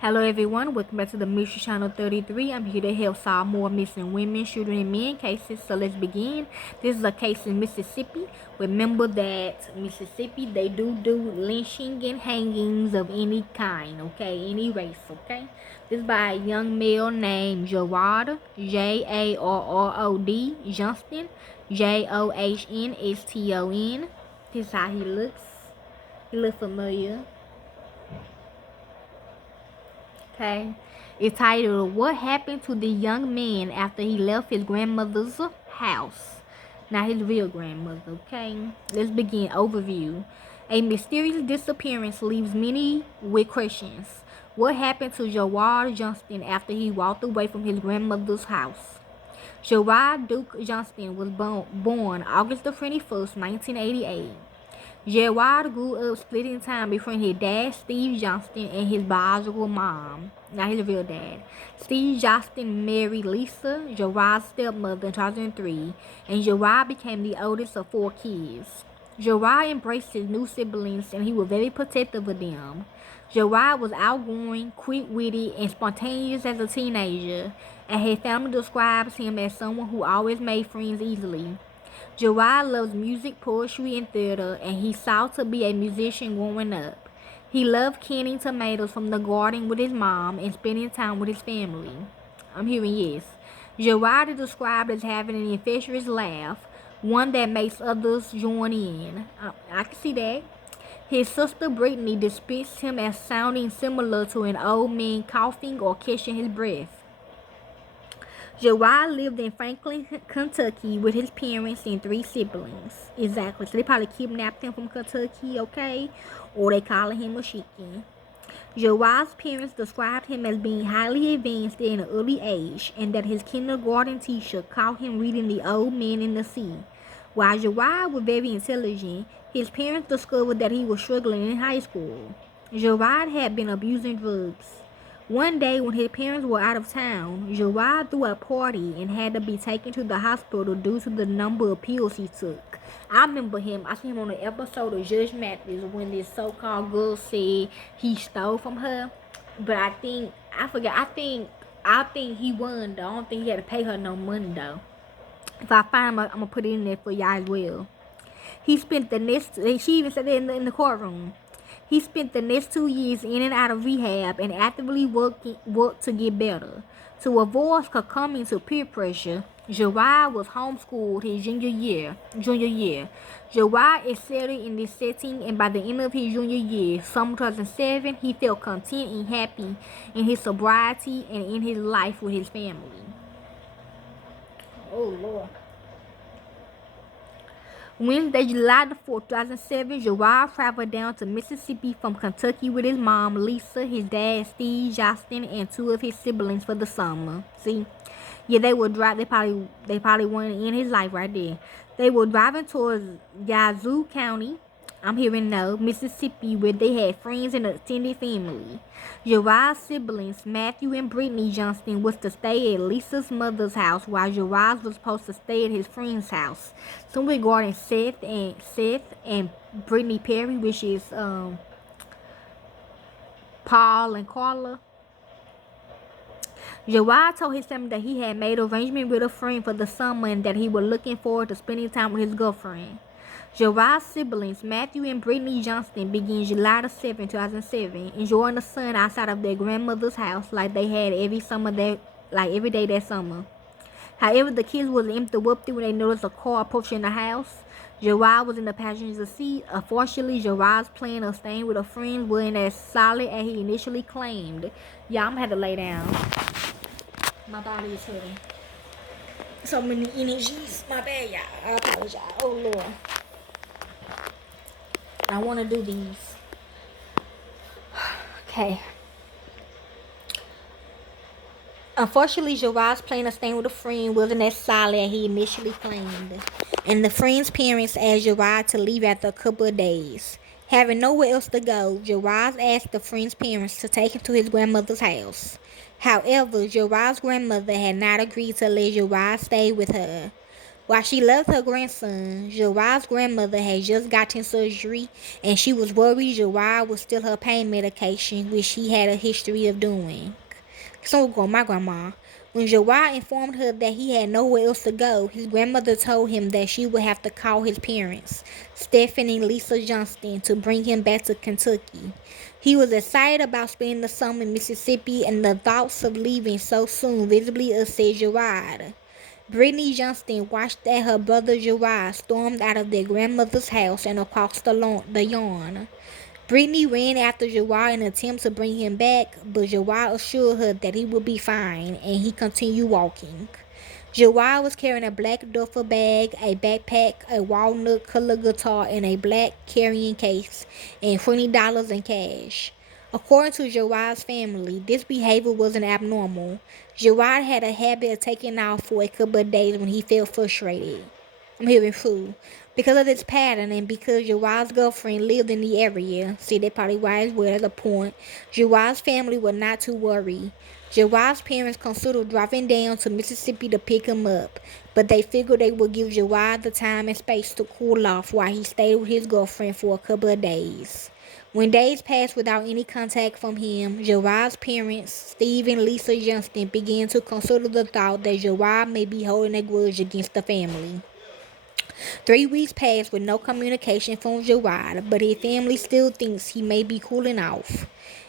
Hello everyone, welcome back to the Mystery Channel 33. I'm here to help solve more missing women, children, and men cases. So let's begin. This is a case in Mississippi. Remember that Mississippi, they do lynching and hangings of any kind, okay? Any race, okay? This is by a young male named Jarrod, Jarrod, Johnston, Johnston. This is how he looks. He looks familiar. Okay. It's titled, What Happened to the Young Man After He Left His Grandmother's House? Not his real grandmother, okay? Let's begin. Overview. A mysterious disappearance leaves many with questions. What happened to Jarrod Johnston after he walked away from his grandmother's house? Jarrod Duke Johnston was born August the 21st, 1988. Jarrod grew up splitting time between his dad, Steve Johnston, and his biological mom, not his real dad. Steve Johnston married Lisa, Jarrod's stepmother, in 2003, and Jarrod became the oldest of 4 kids. Jarrod embraced his new siblings, and he was very protective of them. Jarrod was outgoing, quick-witted, and spontaneous as a teenager, and his family describes him as someone who always made friends easily. Jarrod loves music, poetry, and theater, and he sought to be a musician growing up. He loved canning tomatoes from the garden with his mom and spending time with his family. I'm hearing yes. Jarrod is described as having an infectious laugh, one that makes others join in. I can see that. His sister Brittany depicts him as sounding similar to an old man coughing or catching his breath. Jarrod lived in Franklin, Kentucky with his parents and 3 siblings. Exactly. So they probably kidnapped him from Kentucky, okay? Or they calling him a chicken. Jarrod's parents described him as being highly advanced at an early age, and that his kindergarten teacher caught him reading The Old Man and the Sea. While Jarrod was very intelligent, his parents discovered that he was struggling in high school. Jarrod had been abusing drugs. One day, when his parents were out of town, Jarrod threw a party and had to be taken to the hospital due to the number of pills he took. I remember him. I seen him on an episode of Judge Mathis when this so-called girl said he stole from her. But I think he won though. I don't think he had to pay her no money though. If I find him, I'm gonna put it in there for y'all as well. He spent the next. She even said that in the courtroom. He spent the next 2 years in and out of rehab and actively worked to get better. To avoid succumbing to peer pressure, Jarrod was homeschooled his junior year. Jarrod excelled in this setting, and by the end of his junior year, summer 2007, he felt content and happy in his sobriety and in his life with his family. Oh, Lord. Wednesday, July the 4th, 2007, Jarrod traveled down to Mississippi from Kentucky with his mom, Lisa, his dad, Steve Johnston, and 2 of his siblings for the summer. See? Yeah, they were driving. They probably wanted to end his life right there. They were driving towards Yazoo County, I'm hearing no, Mississippi, where they had friends and extended family. Jarrod's siblings, Matthew and Brittany Johnston, was to stay at Lisa's mother's house, while Jarrod was supposed to stay at his friend's house. Some regarding Seth and Brittany Perry, which is Paul and Carla. Jarrod told his family that he had made arrangements with a friend for the summer and that he was looking forward to spending time with his girlfriend. Jarrod's siblings, Matthew and Brittany Johnston, began July the 7th, 2007, enjoying the sun outside of their grandmother's house like they had every day that summer. However, the kids was interrupted when they noticed a car approaching the house. Jarrod was in the passenger seat. Unfortunately, Jarrod's plan of staying with a friend wasn't as solid as he initially claimed. Yeah, I'm gonna have to lay down. My body is hurting. So many energies. My bad, y'all. I apologize. Oh, Lord. I want to do these. Okay. Unfortunately, Jarrod's plan of staying with a friend wasn't as solid as he initially claimed, and the friend's parents asked Jarrod to leave after a couple of days. Having nowhere else to go, Jarrod asked the friend's parents to take him to his grandmother's house. However, Jarrod's grandmother had not agreed to let Jarrod stay with her. While she loved her grandson, Jarrod's grandmother had just gotten surgery, and she was worried Jarrod was still her pain medication, which she had a history of doing. So go, my grandma. When Jarrod informed her that he had nowhere else to go, his grandmother told him that she would have to call his parents, Stephen and Lisa Johnston, to bring him back to Kentucky. He was excited about spending the summer in Mississippi, and the thoughts of leaving so soon visibly upset Jarrod. Brittany Johnston watched as her brother Jarrod stormed out of their grandmother's house and across the lawn. Brittany ran after Jarrod in an attempt to bring him back, but Jarrod assured her that he would be fine, and he continued walking. Jarrod was carrying a black duffel bag, a backpack, a walnut-colored guitar, and a black carrying case, and $20 in cash. According to Jarrod's family, this behavior wasn't abnormal. Jarrod had a habit of taking off for a couple of days when he felt frustrated. I'm hearing food. Because of this pattern and because Jarrod's girlfriend lived in the area, see, they probably why as well as a point, Jarrod's family was not too worried. Jarrod's parents considered driving down to Mississippi to pick him up, but they figured they would give Jarrod the time and space to cool off while he stayed with his girlfriend for a couple of days. When days passed without any contact from him, Jarrod's parents, Steve and Lisa Johnston, began to consider the thought that Jarrod may be holding a grudge against the family. 3 weeks passed with no communication from Jarrod, but his family still thinks he may be cooling off.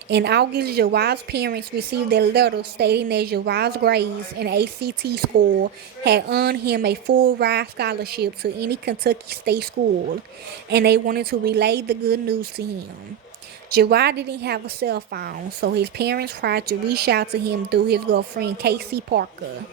In August, Jarrod's parents received a letter stating that Jarrod's grades and ACT score had earned him a full ride scholarship to any Kentucky state school, and they wanted to relay the good news to him. Jarrod didn't have a cell phone, so his parents tried to reach out to him through his girlfriend Casey Parker,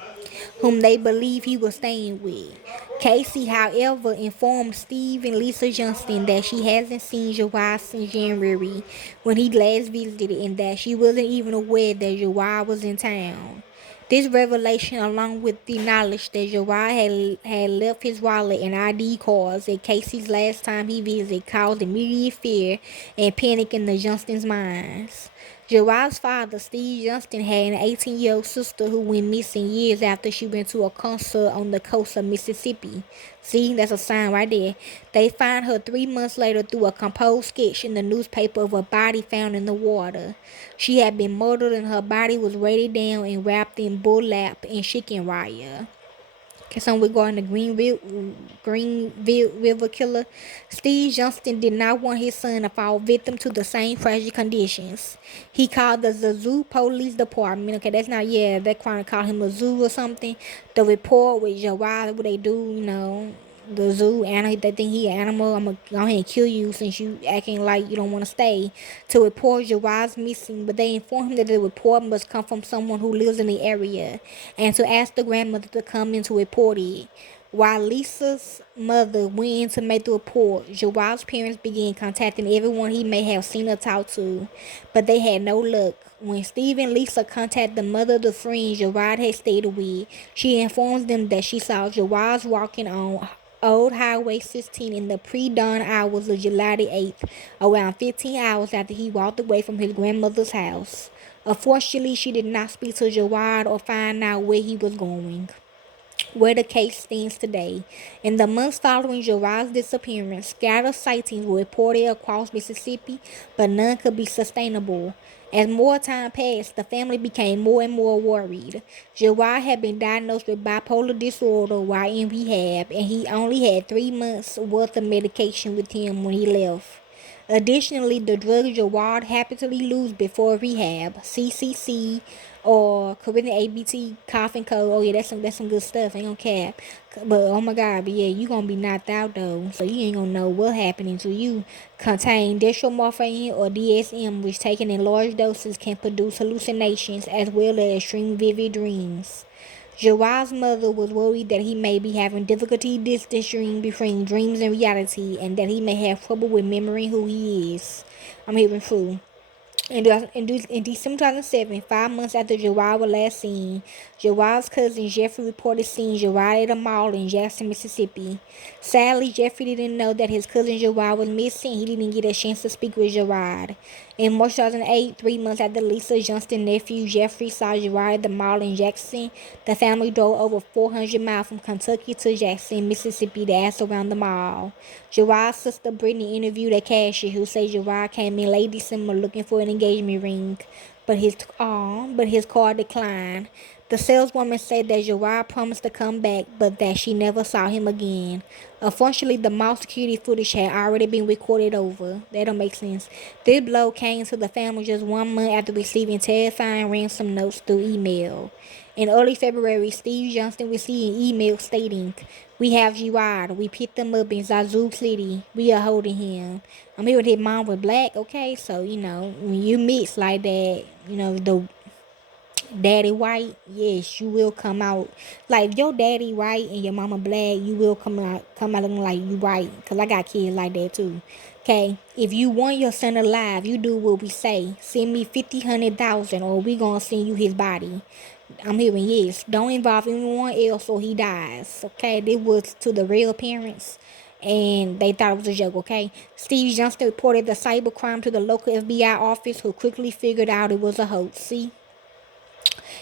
whom they believe he was staying with. Casey, however, informed Steve and Lisa Johnston that she hasn't seen Jarrod since January when he last visited, and that she wasn't even aware that Jarrod was in town. This revelation, along with the knowledge that Jarrod had left his wallet and ID cards at Casey's last time he visited, caused immediate fear and panic in the Johnston's minds. Jarrod's father, Steve Johnston, had an 18-year-old sister who went missing years after she went to a concert on the coast of Mississippi. See, that's a sign right there. They found her 3 months later through a composed sketch in the newspaper of a body found in the water. She had been murdered and her body was weighted down and wrapped in burlap and chicken wire. Some regarding the Greenville River killer. Steve Johnston did not want his son to fall victim to the same tragic conditions. He called the Zoo Police Department. Okay, that's not, yeah, they trying to call him a zoo or something. The report with Jarrod, what they do, the zoo, and they think he an animal. I'm going to go ahead and kill you since you acting like you don't want to stay. To report Jarrod's missing, but they informed him that the report must come from someone who lives in the area, and to ask the grandmother to come in to report it. While Lisa's mother went in to make the report, Jarrod's parents began contacting everyone he may have seen or talked to, but they had no luck. When Steve and Lisa contacted the mother of the friend Jarrod had stayed with, she informs them that she saw Jarrod walking on Old Highway 16 in the pre-dawn hours of July the 8th, around 15 hours after he walked away from his grandmother's house. Unfortunately, she did not speak to Jarrod or find out where he was going. Where the case stands today. In the months following Jarrod's disappearance, scattered sightings were reported across Mississippi, but none could be sustainable. As more time passed, the family became more and more worried. Jarrod had been diagnosed with bipolar disorder while in rehab, and he only had 3 months worth of medication with him when he left. Additionally, the drug Jarrod happily used before rehab, CCC or Caribbean ABT cough and cold. Oh yeah, that's some good stuff. Ain't gonna cap. But oh my God, but yeah, you gonna be knocked out though, so you ain't gonna know what happened until you contain dextromorphine or DSM, which taken in large doses can produce hallucinations as well as extreme vivid dreams. Jarrod's mother was worried that he may be having difficulty distinguishing between dreams and reality, and that he may have trouble with remembering who he is. I'm hearing true. In December 2007, 5 months after Jarrod was last seen, Jarrod's cousin Jeffrey reported seeing Jarrod at a mall in Jackson, Mississippi. Sadly, Jeffrey didn't know that his cousin Jarrod was missing. He didn't get a chance to speak with Jarrod. In March 2008, 3 months after Lisa Johnston's nephew Jeffrey saw Jarrod at the mall in Jackson, the family drove over 400 miles from Kentucky to Jackson, Mississippi to ask around the mall. Jarrod's sister Brittany interviewed a cashier who said Jarrod came in late December looking for an engagement ring, but his card declined. The saleswoman said that Jarrod promised to come back, but that she never saw him again. Unfortunately, the mall security footage had already been recorded over. That don't make sense. This blow came to the family just 1 month after receiving terrifying ransom notes through email. In early February, Steve Johnston received an email stating, "We have Jarrod. We picked him up in Zazu City. We are holding him." I'm here with his mom was black, okay? So, when you mix like that, the daddy white, yes, you will come out. Like, if your daddy white and your mama black, you will come out looking like you white. Because I got kids like that, too. Okay? If you want your son alive, you do what we say. Send me 50, 100,000, or we going to send you his body. I'm hearing yes. Don't involve anyone else or he dies. Okay? This was to the real parents. And they thought it was a joke, okay? Steve Johnston reported the cybercrime to the local FBI office, who quickly figured out it was a hoax. See?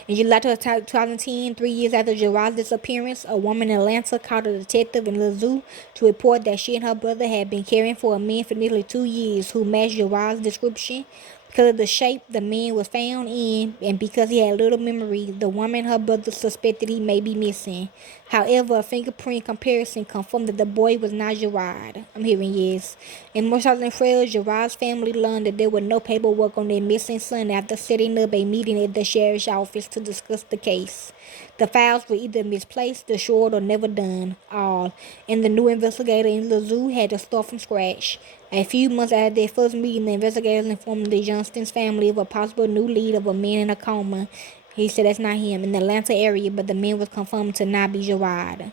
In July 2010, 3 years after Jarrod's disappearance, a woman in Atlanta called a detective in Lazoo to report that she and her brother had been caring for a man for nearly 2 years who matched Jarrod's description. Because of the shape the man was found in, and because he had little memory, the woman and her brother suspected he may be missing. However, a fingerprint comparison confirmed that the boy was not Jarrod. I'm hearing yes. In March 2012, Jarrod's family learned that there was no paperwork on their missing son after setting up a meeting at the sheriff's office to discuss the case. The files were either misplaced, destroyed, or never done, all, and the new investigator in Lazoo had to start from scratch. A few months after their first meeting, the investigators informed the Johnston's family of a possible new lead of a man in a coma. He said that's not him, in the Atlanta area, but the man was confirmed to not be Jarrod.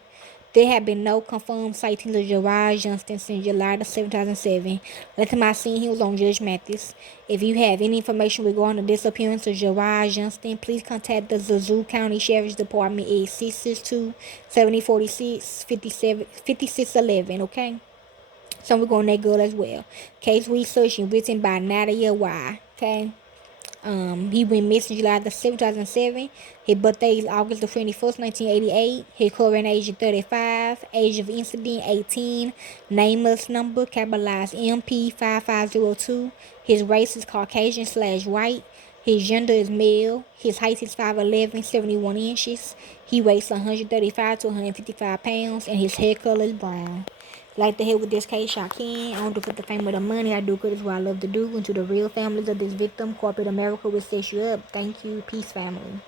There have been no confirmed sightings of Jarrod Johnston since July 2007. Last time I seen him was on Judge Mathis. If you have any information regarding the disappearance of Jarrod Johnston, please contact the Zazu County Sheriff's Department at 662-7046-5611, okay? So we're going that girl as well. Case research and written by Nadia Y. Okay. He went missing July the 7th, 2007. His birthday is August the 21st, 1988. His current age is 35. Age of incident 18. Nameless number capitalized MP5502. His race is Caucasian/white. His gender is male. His height is 5'11", 71 inches. He weighs 135 to 155 pounds, and his hair color is brown. Like to help with this case, y'all can. I don't do it for the fame of the money. I do it is what I love to do. And to the real families of this victim, corporate America will set you up. Thank you. Peace, family.